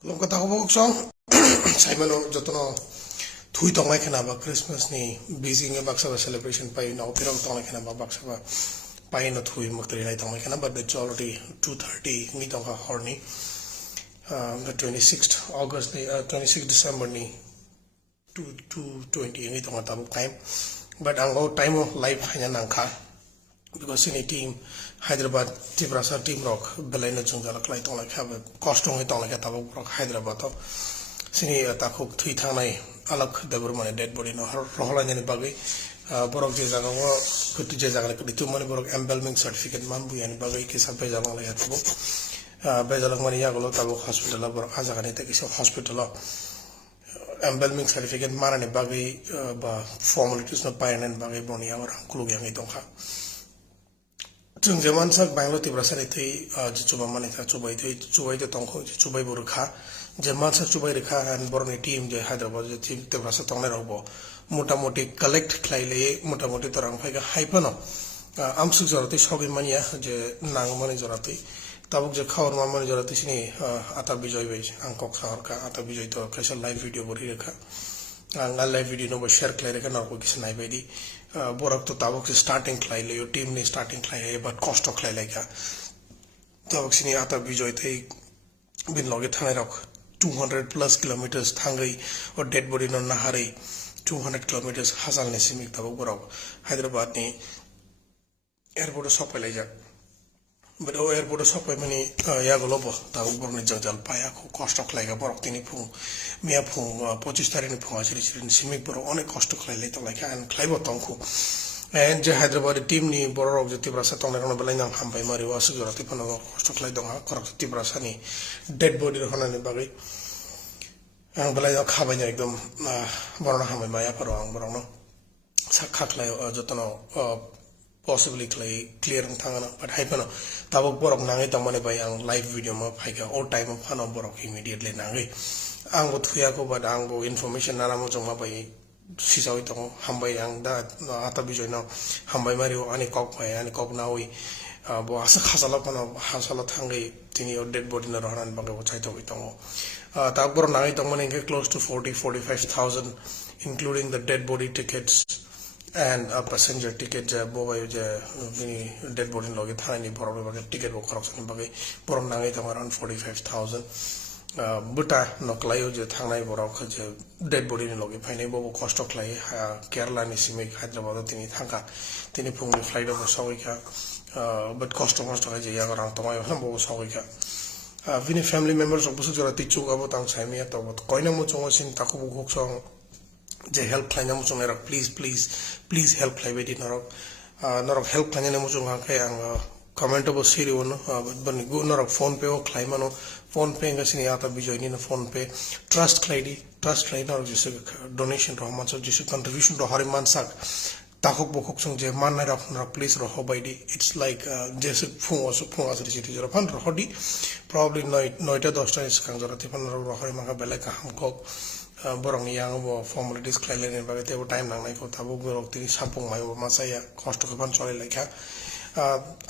Kolkata ko song Simon jotono thui tong like na ba Christmas ni busy nga baksa celebration pa na opera tong like na ba baksa ba pa no thui maktri lai tong like na but it's already 2:30 ni tong ka horny the 26th August ni 26th December ni 2:20 ni tong tabuk time but ang time of live hanya nang kha because in a team Hyderabad Tiprsa team rock belaina jungjala klai tong like have costong tong like tabuk rock Hyderabad to sini takuk thui thangnai alak dabur mane dead body no rohla jani bagwi borok je jaga ngo kutu je jaga kutu tu mane borok embalming certificate man bu yani bagwi ke sabe jaga la yatbo be jaga mane ya golo tabu hospital bor aja gane te kisi hospital embalming certificate manane bagwi ba formalities no painen bagwi boni awar kulu yangi tongkha Tungjaman sak Bangalore Tiprsa ni thei chuba mane tha chubai te tongkho chubai bor kha jaman sak chubai rekha and borni team je Hyderabad je team Tiprsa tongne robo motamoti collect khlaile motamoti torang phaiga haipano amsuk jorati sobi mania je nang mane jorati tabuk je khawar mane jorati sini ata bijoy bai angkok khawar ka ata bijoy to kaisa live video bori rekha ang live video no share khlai rekha na ko kisi nai bai di borak to tabuk se starting khlaile yo team ni starting khlaile but cost of khlaile ka tabuk sini ata bijoy thei bin loge thanai rok 200 plus kilometers thangai or dead body no nahari 200 kilometers hasal ne simik tabuk borok Hyderabad ni airport sopai laija but o airport sopai mani ya golobo tabuk borok ni jangjal paya ko cost of laiga borok tini phung mia phung 25 tarik ni phung asiri simik borok onek cost of laile to laika and klaibo tongku and je Hyderabad team ni borok je Tiprsa tongne rono belai nang hampai mari wasu jorati phano cost of lai donga korok Tiprsa ni dead body rohana ni bagai ang belai khabai na ekdom borona hamai maya paro ang borona sakha khlai jotono possibly clear ang thangana but haipano tabok borok nangai tamane bai ang live video ma phaika all time of phano borok immediately nangai ang bo thuya ko but ang bo information nana mo jongma bai sisawi to hambai ang da ata bijoy na hambai mari ani kok bai ani kok na oi bo asa khasala pano hasala thangai tini dead body na rohanan bagai bo chai to itongo tabor nangai tongmane close to 40-45,000 including the dead body tickets and a passenger ticket je bobai je dead body loge thani borobe bagai ticket bo corruption bagai borom nangai tong around 45,000 buta noklayo je thangnai borok je dead body ni loge phainai bo cost klai Kerala ni simik Hyderabad tini thangka tini phungni flight of sawika but cost je ya rang tomai bo sawika vini family members of busu jora tichu abo tang saimia to koina mo chongo sin takubu goksong je help khanya mo chong erak please help klai bedi norok help khanya mo chong kai ang comment abo siri wono bani go norok phone pay o klai mano phone pay nga sini ata bijoy ni na phone pay trust klai norok jise donation ro man so jise contribution ro hariman sak takok bokok song je man na rak please ro hobaidi it's like jese phung asri city jora pan ro hodi probably noita 10 is kang jora tipan ro hori maka bele ka hamkok borong yang bo formalities klaile ne bagate bo time nang nai ko tabo borok tini sampung mai bo masaya cost ko pan chole lekha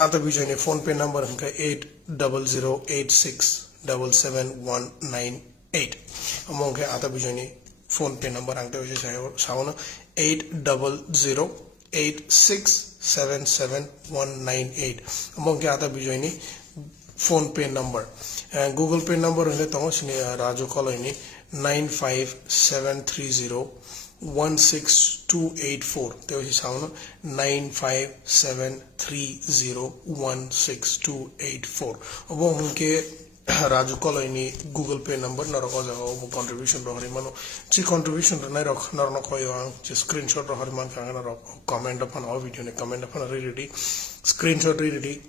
ata bijoy ni phone pay number hanka 8008677198 among ke ata bijoy ni phone pay number angte hoise sauna 8008677198 among ke ata bijoy ni phone pay number Google Pay number hile tongo sini Raju call ni 95730168284 te hoise sauna 95730168284 abo hunke Raju call ni Google Pay number na roko jaga o contribution ro harimano chi contribution na rok na koyo ang chi screenshot ro hariman kanga na rok comment upon our video ne comment upon ready screenshot ready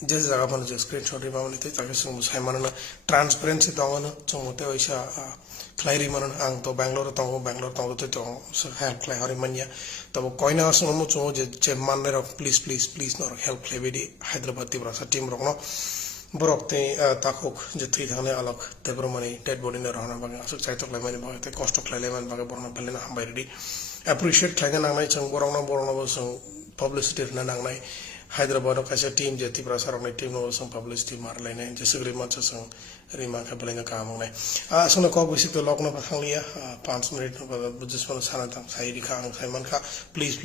just jaga pan je screenshot ri mamani te take sung sai manana transparency tawna chomote oisa clari manan ang to Bangalore to te to help clai harimanya tabo koina asmo mo cho je man ro please no help clai bedi Hyderabad Tiprsa team ro no borok te takok je thui thane alak tebro mani dead body ne rahna baga asuk chai to clai mani baga te cost clai le man baga borna belena hambai ready appreciate clai na nai chang borong na bo sung publicity na nang nai Hyderabad kaisa team je Tiprsa rok team no sang publicity mar lain je segri mancha sang rima ka belenga ka among nai asuna ko bisik to lokno pathang lia 5 minute no just one sana tang sai ri khang sai man kha please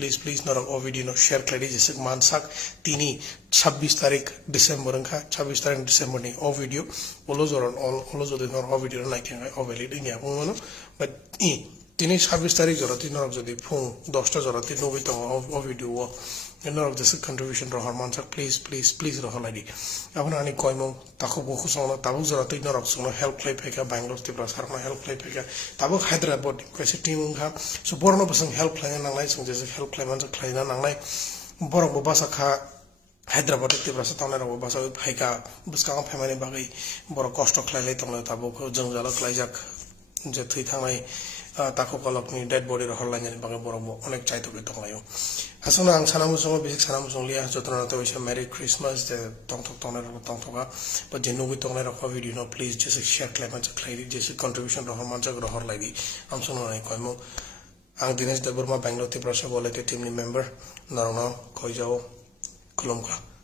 no o video no share kladi je sik man sak tini 26 tarik December kha 26 tarik December ni o video olo zoron olo jodi no o video na keng o valid ingia no but tini 26 tarik jorati no jodi phung 10 ta jorati no bi to o video no this contribution ro hormone sak please ro haladi apna ani koimo takho bokhu sona tabu jorati no rok sona help play pheka Bangalore Tiprsa na help play pheka tabu Hyderabad kaise team kha so borno basang help play na ngai sung jese help play man sak play na ngai borok bo basa kha Hyderabad Tiprsa tawna ro basa pheka buska family bagai borok kosto khlai lai tongla tabu ko jangjala khlaijak je thui thangai takho kolokni dead body ro halai jani bagai borok onek chai to ke tonglayo asuna ang sanamu songo basic sanamu song lia jotona to wisha merry christmas de tongthok tongna ro tongthoka but jenu bi tongna ro video no please just share claim and claim just contribution ro hormone jak ro horlai di am sono nai koimo ang dinesh de burma Bangalore Tiprsa bole ke team ni member narona khoi jao kolomka